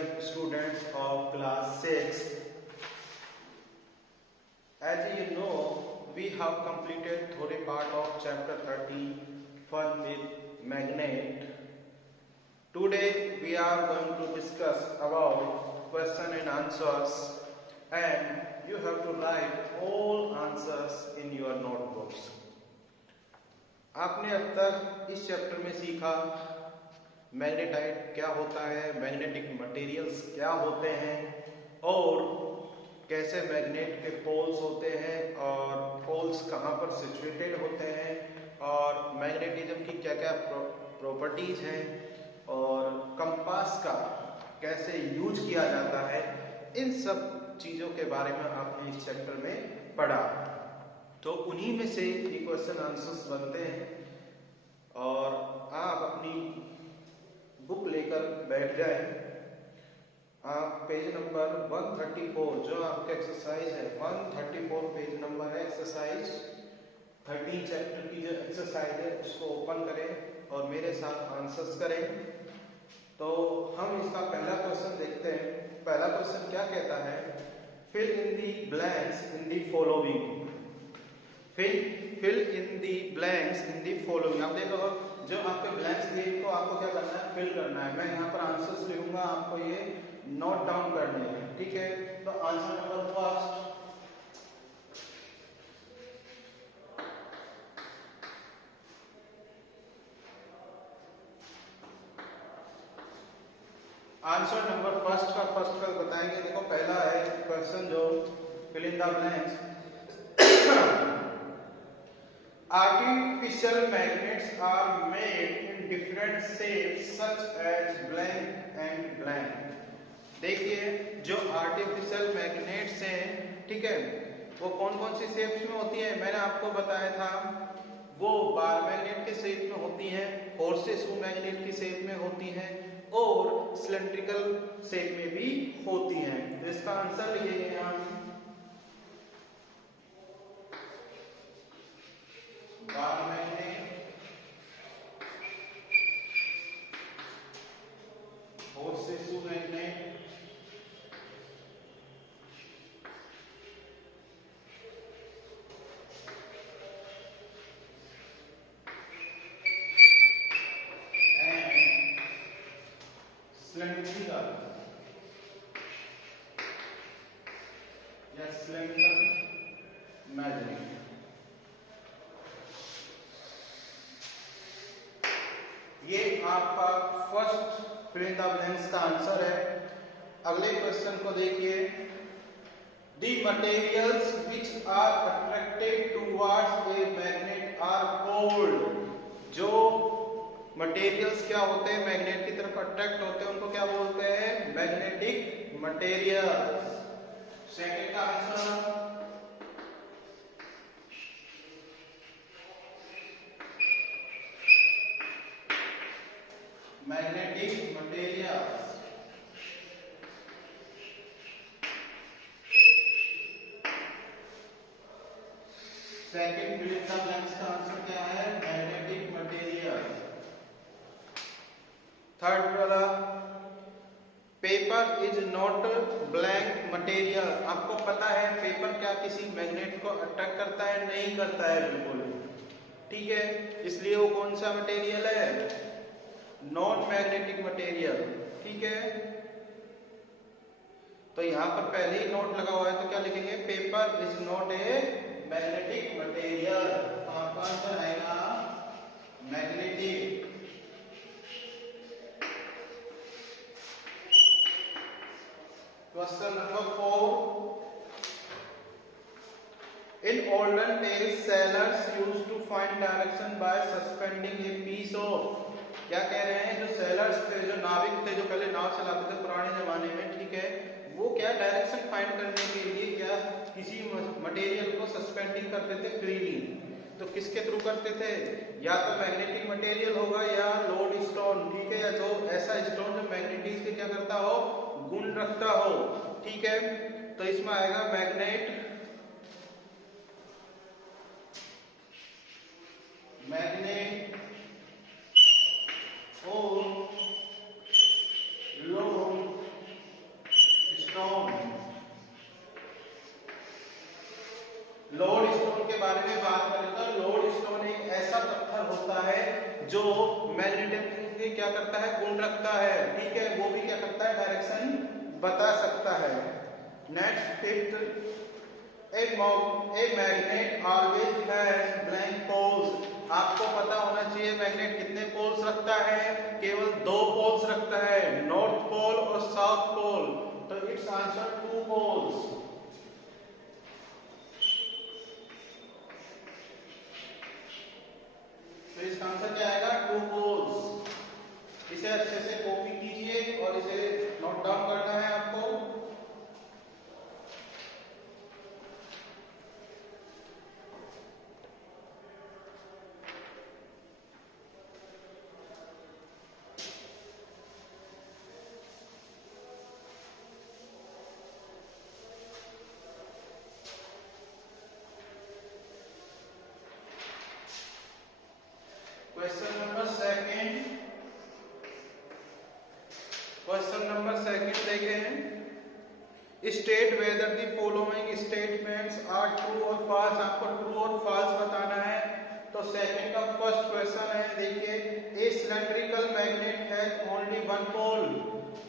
dear students of class 6, as you know, we have completed third part of chapter 30, Fun with Magnet. Today we are going to discuss about question and answers, and you have to write all answers in your notebooks. आपने अब तक इस chapter में सीखा magnetite क्या होता है, magnetic materials क्या होते हैं और कैसे मैग्नेट के पोल्स होते हैं और पोल्स कहाँ पर सिचुएटेड होते हैं और मैग्नेटिज्म की क्या क्या प्रॉपर्टीज हैं और कंपास का कैसे यूज किया जाता है। इन सब चीज़ों के बारे में आपने इस चैप्टर में पढ़ा, तो उन्हीं में से ये क्वेश्चन आंसर्स बनते हैं और आप अपनी बुक लेकर बैठ जाएं। आप पेज नंबर 134 जो आपका एक्सरसाइज है 134 पेज नंबर है, एक्सरसाइज 13 चैप्टर की जो एक्सरसाइज है उसको ओपन करें और मेरे साथ आंसर्स करें। तो हम इसका पहला क्वेश्चन देखते हैं। पहला क्वेश्चन क्या कहता है, fill in the blanks in the following. Fill in the blanks in the following. आप देखो जो आपके ब्लैंक्स दिए इनको आपको क्या करना है, फिल करना है। मैं यहाँ पर आंसर्स लिखूंगा, आपको ये नोट डाउन करने हैं, ठीक है। तो answer number first, answer number first का बताएंगे। देखो पहला है क्वेश्चन जो fill in the blanks. Artificial magnets are made in different shapes such as blank and blank। देखिए जो आर्टिफिशियल मैग्नेट्स हैं, ठीक है, वो कौन कौन सी शेप्स में होती है। मैंने आपको बताया था वो बार मैग्नेट के शेप में होती हैं, हॉर्सेशू मैग्नेट की शेप में होती हैं और सिलेंड्रिकल शेप में भी होती हैं। तो इसका आंसर लिखिए यहाँ bar magnet, horseshoe magnet, cylindrical या सिलेंड्रिकल मैग्नेट। ये आपका first fill in the blanks का आंसर है। अगले क्वेश्चन को देखिए। The materials which are attracted towards a magnet are called. जो मटेरियल्स क्या होते हैं, मैग्नेट की तरफ अट्रैक्ट होते हैं, उनको क्या बोलते हैं, मैग्नेटिक मटेरियल्स। सेकंड का answer magnetic materials. Second fill in the blanks का आंसर क्या है, मैग्नेटिक मटेरियल। थर्ड वाला, paper is not blank material. आपको पता है पेपर क्या किसी मैग्नेट को अट्रैक्ट करता है, नहीं करता है बिल्कुल, ठीक है। इसलिए वो कौन सा मटेरियल है, नॉन मैग्नेटिक मटेरियल, ठीक है। तो यहां पर पहले ही नोट लगा हुआ है तो क्या लिखेंगे, paper is not a magnetic material. तो आपका आंसर आएगा magnetic. Question number 4, in olden days sailors used to find direction by suspending a piece of। क्या कह रहे हैं, जो सेलर्स थे, जो नाविक थे, जो पहले नाव चलाते थे पुराने जमाने में, ठीक है, वो क्या डायरेक्शन फाइंड करने के लिए क्या किसी मटेरियल को सस्पेंडिंग करते थे फ्रीली। तो किसके थ्रू करते थे, या तो मैग्नेटिक मटेरियल होगा या लोड स्टोन, ठीक है, या तो ऐसा स्टोन जो मैग्नेटिक के क्या करता हो, गुण रखता हो, ठीक है। तो इसमें आएगा मैग्नेट, मैग्नेट और लोड बारे में बात करें तो लोडस्टोन एक ऐसा पत्थर होता है जो मैग्नेटिक क्या करता है, गुण रखता है, ठीक है, वो भी क्या करता है, डायरेक्शन बता सकता है। Next fifth, a magnet always has blank poles. आपको पता होना चाहिए मैग्नेट कितने पोल्स रखता है, केवल 2 पोल्स रखता है, नॉर्थ पोल और साउथ पोल। तो इट्स आंसर 2 पोल्स। तो इसका आंसर क्या आएगा, 2 पोल्स। इसे अच्छे से कॉपी कीजिए और इसे नोट डाउन करना है आपको। क्वेश्चन नंबर सेकंड देखें। State whether the following statements are true और फॉल्स। आपको ट्रू और फॉल्स बताना है। तो सेकंड का फर्स्ट क्वेश्चन है, देखिए, a cylindrical magnet has only 1 pole.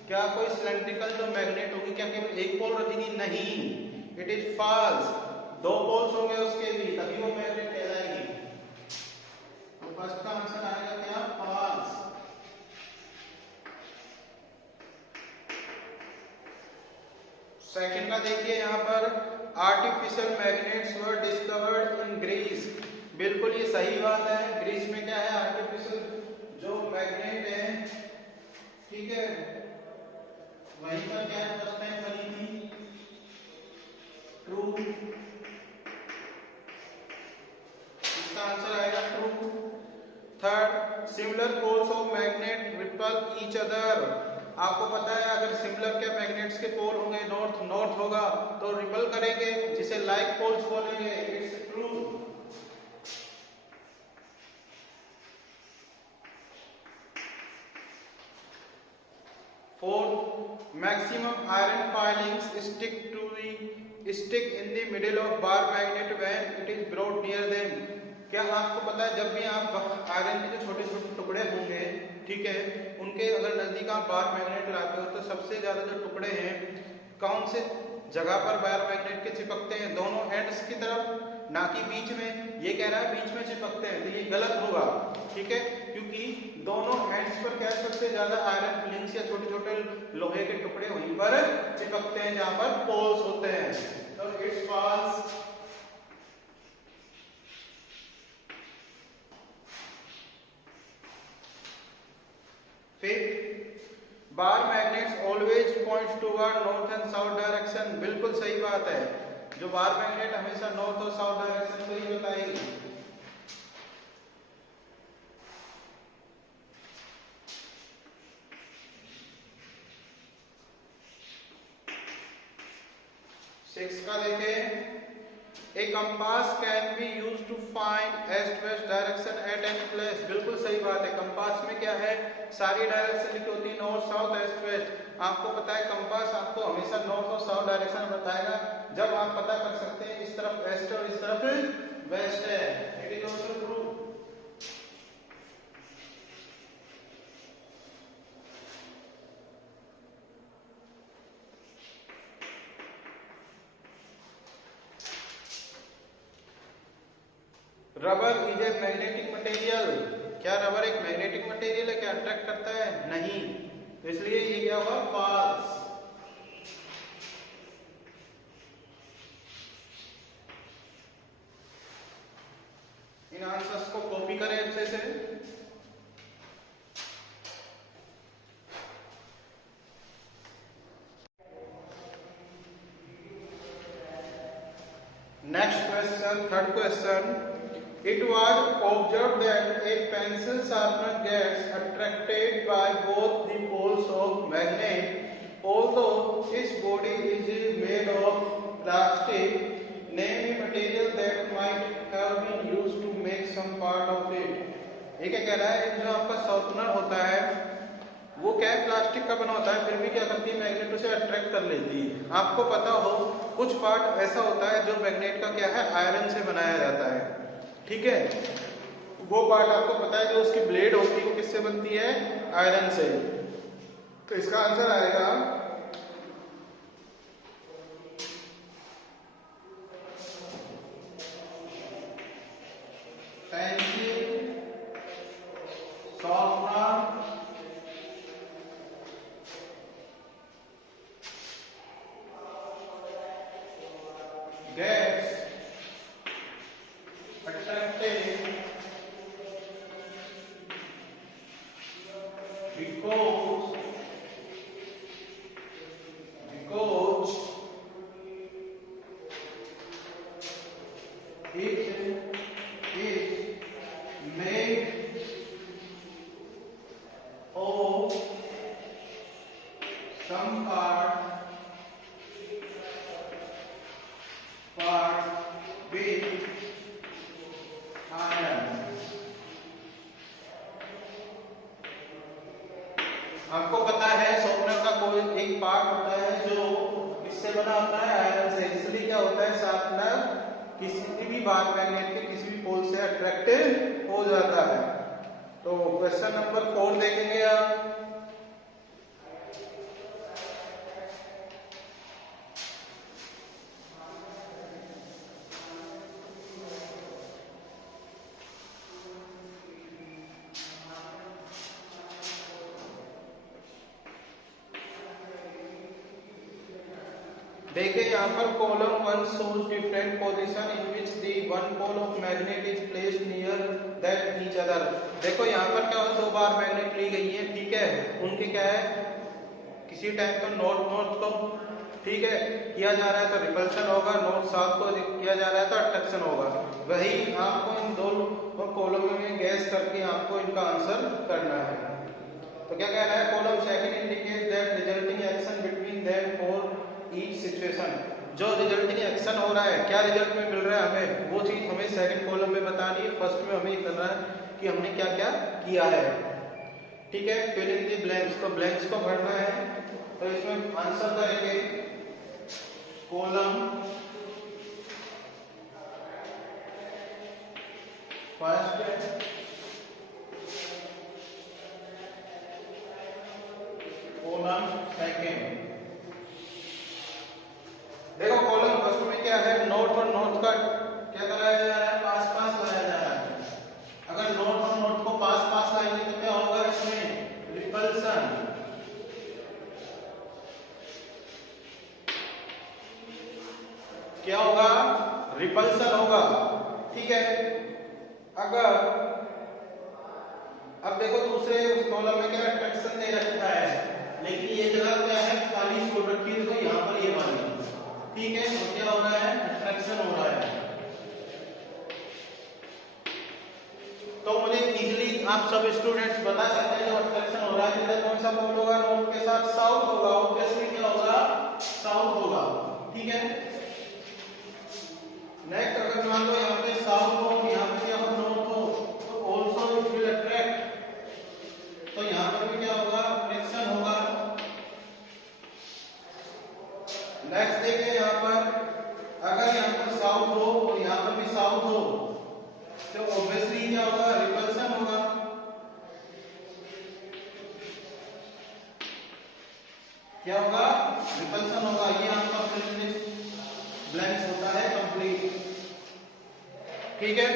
क्या कोई सिलेंड्रिकल जो मैग्नेट होगी क्या केवल एक पोल रखेगी? नहीं, इट इज फॉल्स। 2 पोल्स होंगे उसके भी, तभी वो मैग्नेट कहलाएगी। तो फर्स्ट का आंसर आएगा क्या, फॉल्स। सेकंड का देखिए यहाँ पर, artificial magnets were discovered in Greece. बिल्कुल ये सही बात है। ग्रीस में क्या है, आर्टिफिशियल जो मैग्नेट है, ठीक है, वहीं पर क्या है, फर्स्ट टाइम बनी थी। ट्रू, इसका आंसर आएगा true. Third, similar poles of magnet repel each other. आपको पता है अगर सिमिलर के मैग्नेट्स के पोल होंगे, नॉर्थ नॉर्थ होगा तो रिपल करेंगे, जिसे लाइक पोल्स बोलेंगे। It's true. Fourth, maximum iron filings stick in the middle of bar magnet when it is brought near them. क्या आपको पता है जब भी आप आयरन के जो छोटे छोटे टुकड़े होंगे, ठीक है, उनके अगर नजदीक आप बार मैग्नेट लाते हो तो सबसे ज्यादा जो टुकड़े हैं कौन से जगह पर बार मैग्नेट के चिपकते हैं? दोनों एंड्स की तरफ, ना कि बीच में। ये कह रहा है बीच में चिपकते हैं, तो ये गलत होगा, ठीक है, क्योंकि दोनों एंड्स पर क्या सबसे ज्यादा आयरन फिलिंग्स या छोटे छोटे लोहे के टुकड़े वहीं पर चिपकते हैं जहां पर पोल्स होते हैं। तो it's false. Fifth, bar magnets always points toward north and south direction. बिल्कुल सही बात है, जो बार मैग्नेट हमेशा नॉर्थ और साउथ डायरेक्शन को ही बताएगी। सिक्स का देखें, a compass can be used to find east west direction at any place. बिल्कुल सही बात है। कंपास में क्या है, सारी डायरेक्शन लिखी होती है, नॉर्थ साउथ ईस्ट वेस्ट। आपको पता है कंपास आपको हमेशा नॉर्थ और साउथ डायरेक्शन बताएगा जब आप पता कर सकते हैं इस तरफ ईस्ट और इस तरफ वेस्ट है। It is also true. Rubber is a magnetic material. क्या रबर एक मैग्नेटिक मटेरियल है? क्या अट्रैक्ट करता है? नहीं, तो इसलिए ये क्या हुआ, फॉल्स। इन आंसर्स को कॉपी करें अच्छे से। Next question, third question, it was observed that a pencil sharpener gets attracted by both the poles of magnet. Although its body is made of plastic, name a material that might have been used to make some part of it. ये क्या कह रहा है, जो आपका sharpener होता है वो क्या है, प्लास्टिक का बना होता है, फिर भी क्या करती है, मैग्नेट उसे अट्रैक्ट कर लेती है। आपको पता हो कुछ पार्ट ऐसा होता है जो मैग्नेट का क्या है, आयरन से बनाया जाता है, ठीक है। वो पार्ट आपको पता है, जो उसकी ब्लेड होती है वो किससे बनती है, आयरन से। तो इसका आंसर आएगा pencil, softener, gas, attractive, because it is made of some part with iron। आपको पता है सॉफ्टवेयर का कोई एक पार्ट होता है जो किससे बना होता है, आयरन से। इसलिए क्या होता है, शार्पनर किसी भी बार मैग्नेट के किसी भी पोल से अट्रैक्टिव हो जाता है। तो क्वेश्चन नंबर 4 देखेंगे आप। देखिए यहाँ पर column 1 shows different position in which the one pole of magnet is placed near that each other। देखो यहाँ पर क्या हो, 2 बार मैग्नेट ली गई है, ठीक है। उनके क्या है, किसी टाइम तो नॉर्थ को ठीक है किया जा रहा है तो रिपल्सन होगा, नॉर्थ साउथ को किया जा रहा है तो अट्रैक्शन होगा। वही आपको इन दो कॉलम में गैस करके आपको इनका आंसर करना है। तो क्या कह रहा है, column second indicate that resulting action between them for each situation. जो रिजल्टिंग एक्शन हो रहा है, क्या रिजल्ट में मिल रहा है हमें, वो चीज हमें सेकंड कॉलम में बतानी है। फर्स्ट में हमें करना है कि हमने क्या क्या किया है, ठीक है। फिल इन द ब्लैंक्स, तो ब्लैंक्स को भरना है। तो इसमें आंसर करेंगे कॉलम फर्स्ट, कॉलम सेकंड। देखो कॉलम फर्स्ट में क्या है, नॉर्थ और नॉर्थ का क्या कराया जा रहा है, पास पास लाया जा रहा है। अगर नॉर्थ और नॉर्थ को पास पास लाएंगे तो क्या होगा, इसमें रिपल्सन। क्या होगा, रिपल्सन होगा, ठीक है। अगर अब देखो दूसरे कॉलम में क्या अट्रैक्शन दे रखा है, लेकिन ये जगह क्या है, खाली छोड़ रखी है, तो यहाँ पर ये मानिए, ठीक है। तो क्या हो रहा है, अट्रैक्शन हो रहा है। तो मुझे इजीली आप सब स्टूडेंट्स बता सकते हैं जो अट्रैक्शन हो रहा है, इधर कौन सा पोल होगा, नॉर्थ के साथ साउथ होगा, ऑब्वियसली क्या होगा, साउथ होगा, ठीक है। नेक्स्ट अगर मान लो यहाँ पे साउथ हो, यहाँ पे क्या हो, नॉर्थ हो, तो ऑल्सो इट विल अट्रैक्ट। तो यहाँ पर भी क्या होगा, अट्रैक्शन होगा। नेक्स्ट देखिए यहाँ पर अगर यहाँ पर साउथ हो और यहाँ पर भी साउथ हो तो ऑब्वियसली क्या होगा, रिपल्सन होगा। क्या होगा, रिपल्सन होगा। ये आपका ब्लैंक्स होता है कंप्लीट, ठीक है।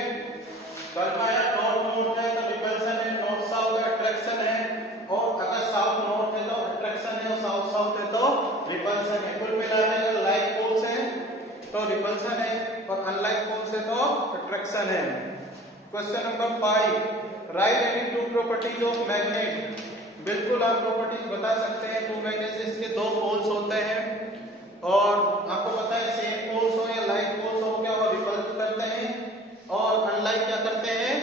कर पाया, नॉर्थ नॉर्थ है तो रिपल्सन है, नॉर्थ साउथ है अट्रैक्शन है, और अगर साउथ नॉर्थ है तो अट्रैक्शन है, और साउथ साउथ है तो रिपल्सन है। कुल मिलाकर अगर लाइक पोल्स हैं तो रिपल्सन है, और अनलाइक पोल्स है तो अट्रैक्शन है। Question number 5, right any two properties of magnet. बिल्कुल आप प्रॉपर्टीज बता सकते हैं। टू मैग्नेट इसके 2 पोल्स होते हैं, और आपको पता है सेम पोल्स हो या लाइक पोल्स हो, क्या वो रिपल्स करते हैं, और अनलाइक क्या करते हैं,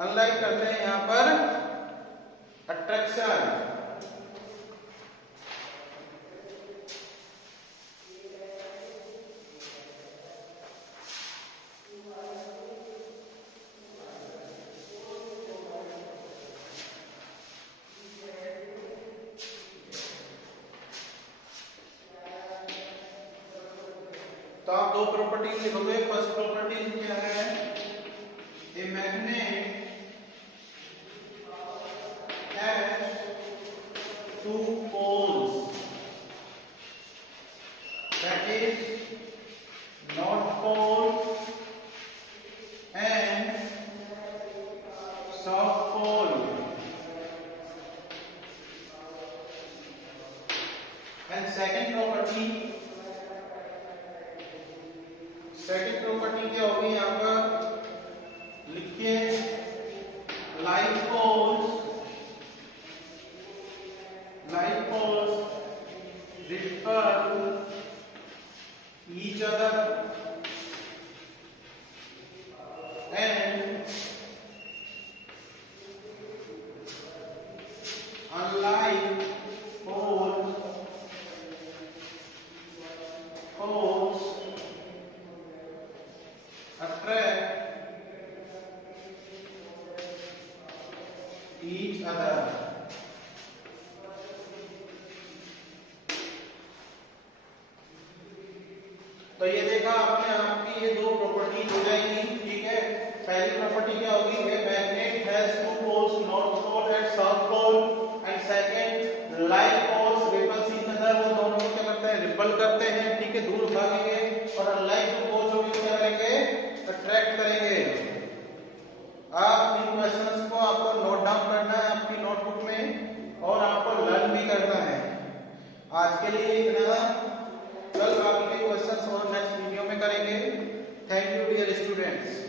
अनलाइक करते हैं यहाँ पर अट्रैक्शन। तो आप दो प्रॉपर्टीज लिखोगे। फर्स्ट प्रॉपर्टी क्या है, a magnet has two poles, that is north pole and south pole. And second property क्या होगी, यहां पर लिखिए like poles repel each other and unlike poles attract each other। तो ये देखा आपने, आपकी ये दो प्रॉपर्टी हो जाएंगी, ठीक है। पहली प्रॉपर्टी क्या होगी, magnet has two poles, north pole and south pole, and second like poles repels each other, वो दोनों को क्या करते हैं, रिपल करते हैं, ठीक है, दूर भागेंगे। और अनलाइक टू पोल्स को क्या करेंगे, अट्रैक्ट करेंगे। आप इन क्वेश्चंस को आपको नोट डाउन करना है आपकी नोटबुक में और आपको लर्न भी करना है। आज के लिए इतना, कल बाकी के क्वेश्चंस और नेक्स्ट वीडियो में करेंगे। Thank you dear students.